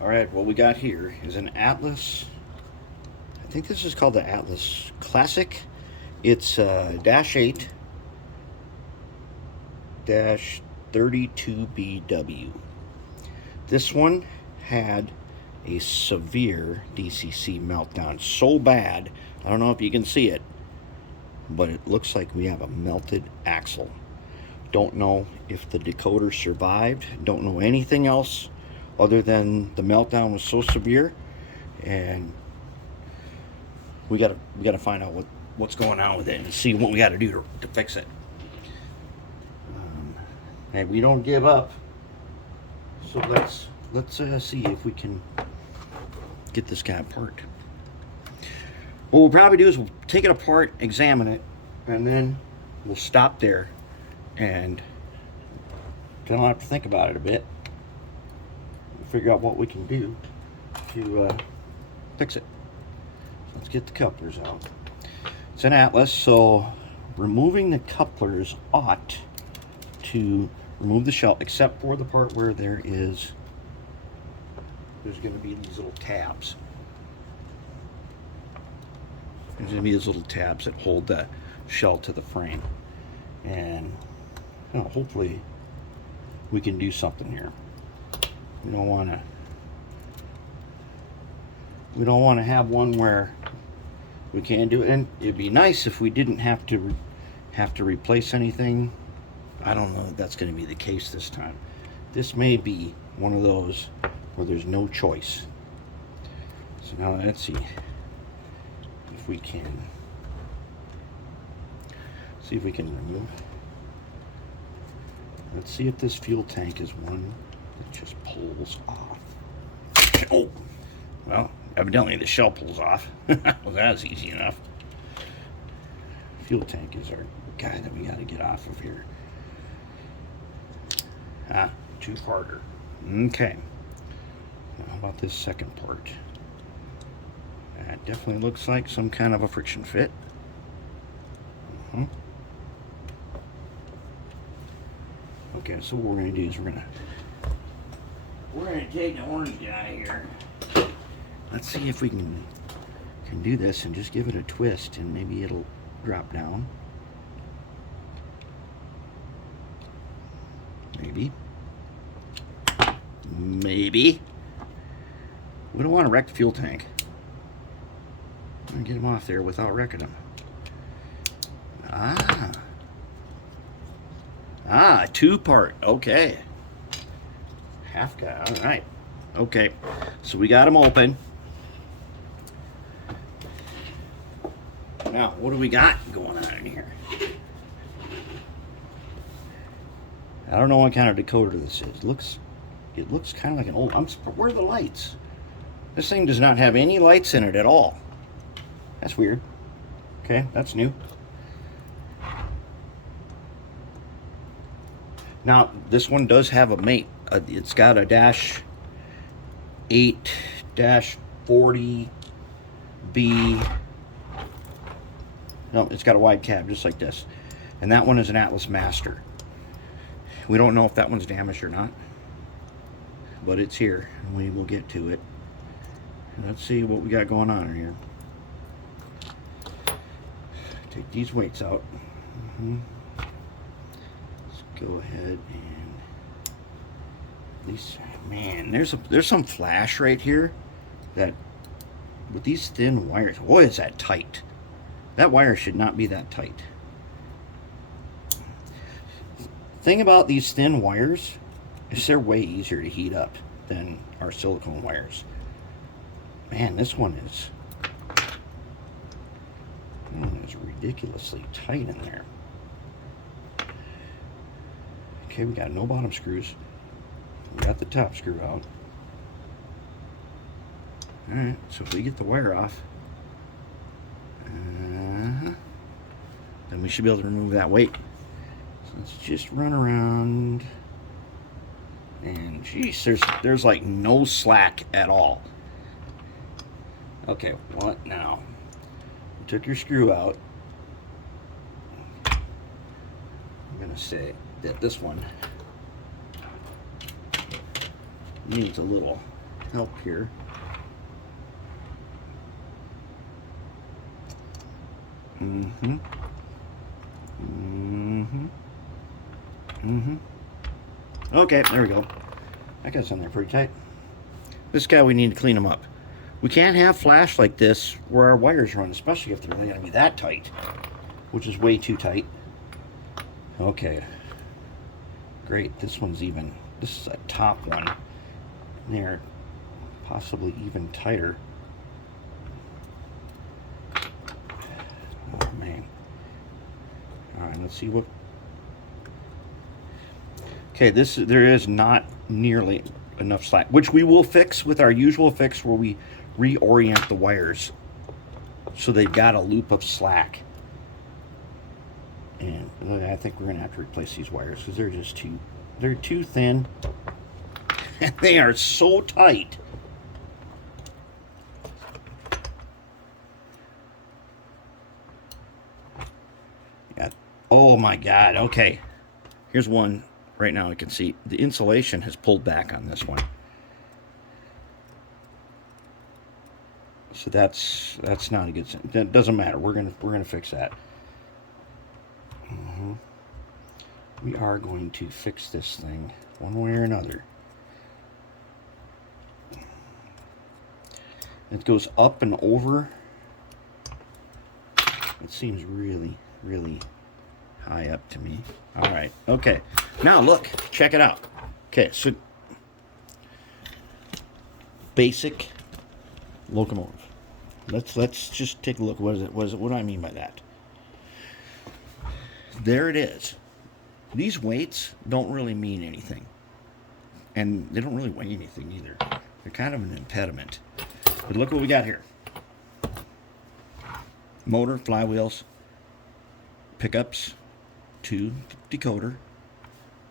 Alright, what we got here is an Atlas. I think this is called the Atlas Classic. It's dash 8 dash 32BW. This one had a severe DCC meltdown. So bad, I don't know if you can see it, but it looks like we have a melted axle. Don't know if the decoder survived. Don't know anything else other than the meltdown was so severe, and we gotta find out what's going on with it and see what we got to do to fix it. And we don't give up. So let's see if we can get this guy apart. What we'll probably do is we'll take it apart, examine it, and then we'll stop there and then I'll have to think about it a bit. Figure out what we can do to fix it. So let's get the couplers out. It's an Atlas, so removing the couplers ought to remove the shell, except for the part where there's going to be these little tabs. There's going to be these little tabs that hold the shell to the frame, and you know, hopefully we can do something here. We don't want to have one where we can't do it, and it'd be nice if we didn't have to replace anything. I don't know if that's going to be the case this time. This may be one of those where there's no choice. So now let's see if we can remove. Let's see if this fuel tank is one that just pulls off. Oh, well, evidently the shell pulls off. Well, that's easy enough. Fuel tank is our guy that we got to get off of here. Ah, two-parter. Okay. Now, how about this second part? That definitely looks like some kind of a friction fit. Okay, so what we're going to do is we're going to take the orange guy here. Let's see if we can do this and just give it a twist, and maybe it'll drop down. Maybe. We don't want to wreck the fuel tank. I'm going to get him off there without wrecking him. Two-part. Okay. Half guy. All right. Okay. So we got him open. Now, what do we got going on in here? I don't know what kind of decoder this is. It looks kind of like an old. Where are the lights? This thing does not have any lights in it at all. That's weird. Okay, that's new. Now, this one does have a mate. It's got a dash 8 dash 40B. No, it's got a wide cab just like this. And that one is an Atlas Master. We don't know if that one's damaged or not, but it's here, and we will get to it. Let's see what we got going on in here. Take these weights out. Let's go ahead and at least, man, there's some flash right here that with these thin wires. Boy, is that tight. That wire should not be that tight. Thing about these thin wires is they're way easier to heat up than our silicone wires. Man, this one is ridiculously tight in there. Okay, we got no bottom screws. We got the top screw out. Alright, so if we get the wire off, then we should be able to remove that weight. So let's just run around, and geez, there's like no slack at all. Okay, what now? You took your screw out. I'm gonna say that this one needs a little help here. Okay, there we go. That guy's on there pretty tight. This guy, we need to clean him up. We can't have flash like this where our wires run, especially if they're going to be that tight, which is way too tight. Okay. Great, this one's even. This is a top one. They're possibly even tighter. Oh man. Alright, let's see what. Okay, there is not nearly enough slack, which we will fix with our usual fix where we reorient the wires so they've got a loop of slack. And I think we're gonna have to replace these wires because they're too thin and they are so tight. Yeah. Oh my God. Okay. Here's one right now. I can see the insulation has pulled back on this one. So that's not a good thing. That doesn't matter. We're gonna fix that. We are going to fix this thing one way or another. It goes up and over. It seems really, really high up to me. All right. Okay. Now look. Check it out. Okay. So basic locomotive. Let's just take a look. What is it? What do I mean by that? There it is. These weights don't really mean anything. And they don't really weigh anything either. They're kind of an impediment. But look what we got here. Motor, flywheels, pickups, tube, decoder.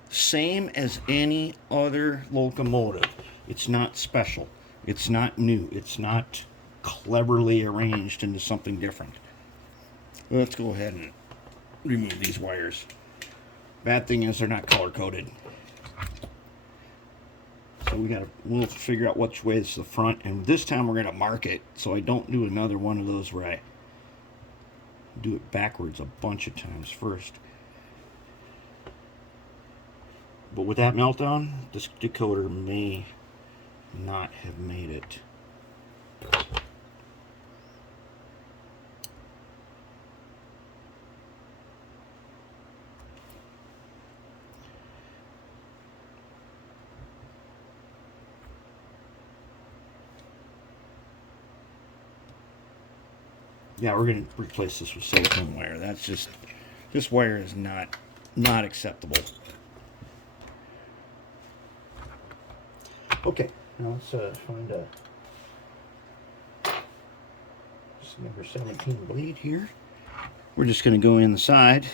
Same as any other locomotive. It's not special. It's not new. It's not cleverly arranged into something different. Let's go ahead and remove these wires. Bad thing is they're not color coded. So we'll figure out which way is the front, and this time we're gonna mark it so I don't do another one of those where I do it backwards a bunch of times first. But with that meltdown, this decoder may not have made it. Yeah, we're going to replace this with silicone wire. That's just, this wire is not acceptable. Okay, now let's find a number 17 blade here. We're just going to go in the side.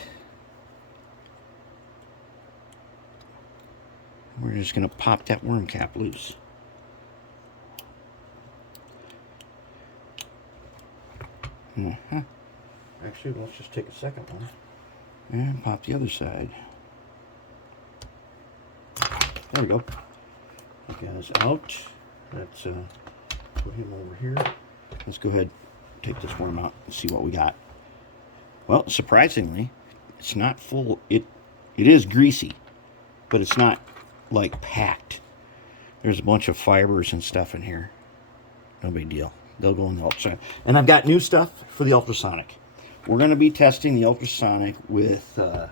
We're just going to pop that worm cap loose. Actually, let's just take a second one and pop the other side. There we go. That guy's out. Let's put him over here. Let's go ahead and take this worm out and see what we got. Well, surprisingly, it's not full. It is greasy, but it's not like packed. There's a bunch of fibers and stuff in here. No big deal. They'll go in the ultrasonic. And I've got new stuff for the ultrasonic. We're going to be testing the ultrasonic with the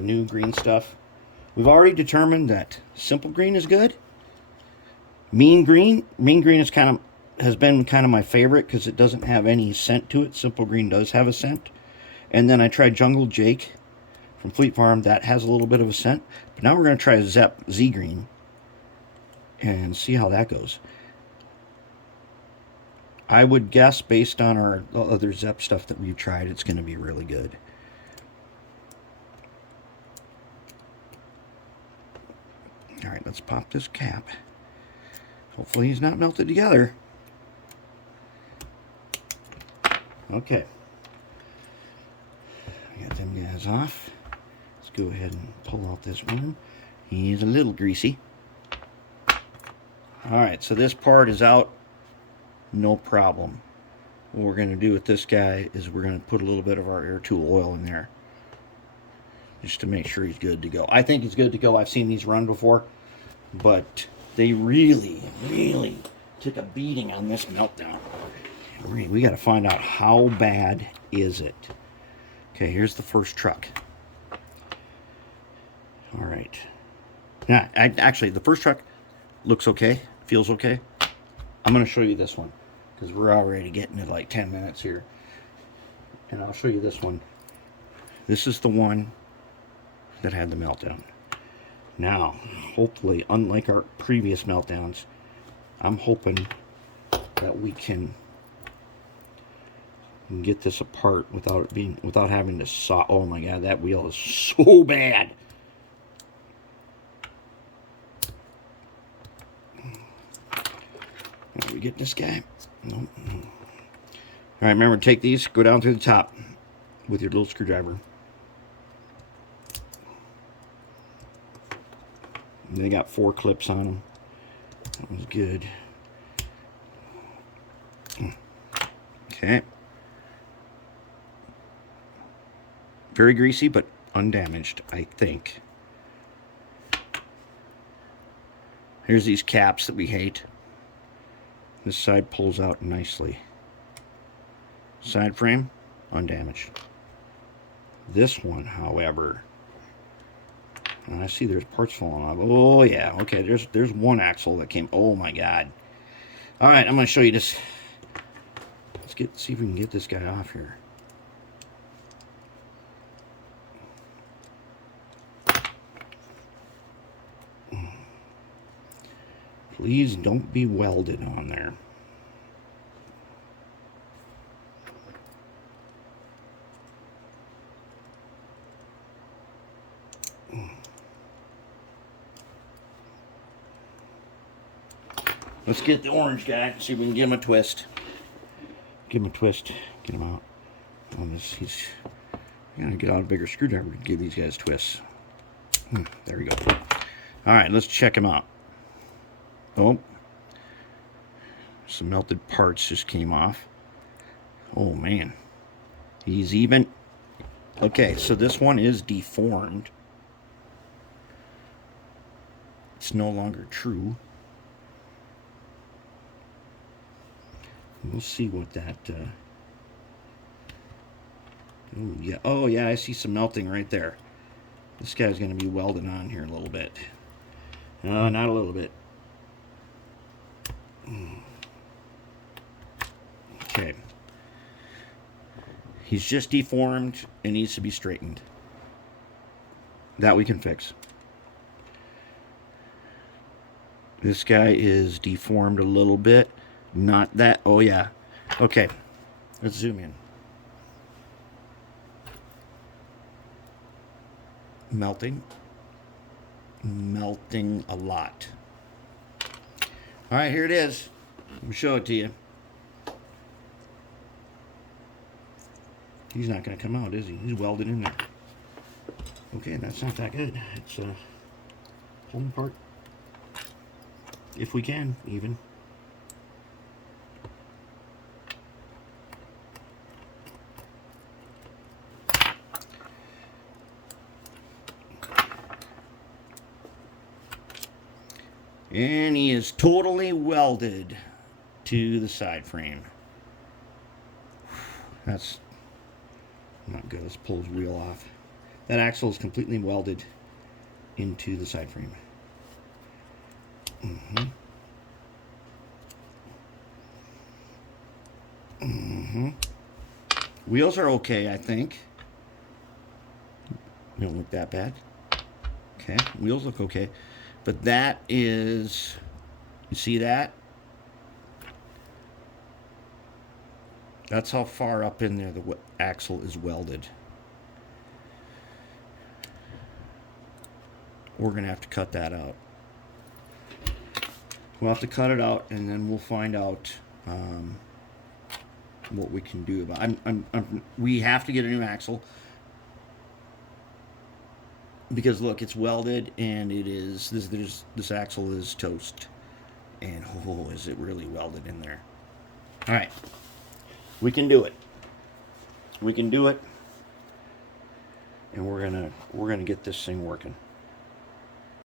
new green stuff. We've already determined that simple green is good. Mean green has been kind of my favorite because it doesn't have any scent to it. Simple green does have a scent. And then I tried Jungle Jake from Fleet Farm. That has a little bit of a scent. But now we're going to try Zep Z Green and see how that goes. I would guess, based on our other Zep stuff that we've tried, it's going to be really good. All right, let's pop this cap. Hopefully he's not melted together. Okay. I got them guys off. Let's go ahead and pull out this one. He's a little greasy. All right, so this part is out, no problem. What we're going to do with this guy is we're going to put a little bit of our air tool oil in there just to make sure he's good to go. I think he's good to go. I've seen these run before, but they really, really took a beating on this meltdown. We got to find out how bad is it. Okay, here's the first truck. All right. Now, actually, the first truck looks okay, feels okay. I'm going to show you this one because we're already getting to like 10 minutes here. And I'll show you this one. This is the one that had the meltdown. Now, hopefully, unlike our previous meltdowns, I'm hoping that we can get this apart without having to saw. Oh my God, that wheel is so bad. Can we get this guy? Nope. All right, remember, take these, go down through the top with your little screwdriver. And they got 4 clips on them. That was good. Okay. Very greasy, but undamaged, I think. Here's these caps that we hate. This side pulls out nicely. Side frame, undamaged. This one, however, I see there's parts falling off. Oh yeah, okay, there's one axle that came. Oh my God. All right, I'm gonna show you this. Let's see if we can get this guy off here. Please don't be welded on there. Let's get the orange guy, see if we can give him a twist. Give him a twist. Get him out. Oh, he's gonna get out a bigger screwdriver to give these guys twists. There we go. All right, let's check him out. Oh, some melted parts just came off. Oh man, he's even. Okay, so this one is deformed. It's no longer true. We'll see what that. Oh yeah. Oh yeah, I see some melting right there. This guy's going to be welded on here a little bit. No, not a little bit. Okay. He's just deformed and needs to be straightened. That we can fix. This guy is deformed a little bit. Not that. Oh yeah. Okay. Let's zoom in. Melting a lot. All right, here it is. Let me show it to you. He's not going to come out, is he? He's welded in there. Okay, that's not that good. It's pulling apart. If we can, even. And he is totally welded to the side frame. That's not good. Let's pull his wheel off. That axle is completely welded into the side frame. Wheels are okay, I think. They don't look that bad. Okay, wheels look okay. But that is, you see that? That's how far up in there the axle is welded. We're going to have to cut that out. We'll have to cut it out, and then we'll find out what we can do about it. We have to get a new axle. Because look, it's welded, and it is this axle is toast, And oh, is it really welded in there? All right, we can do it. We can do it, and we're gonna get this thing working.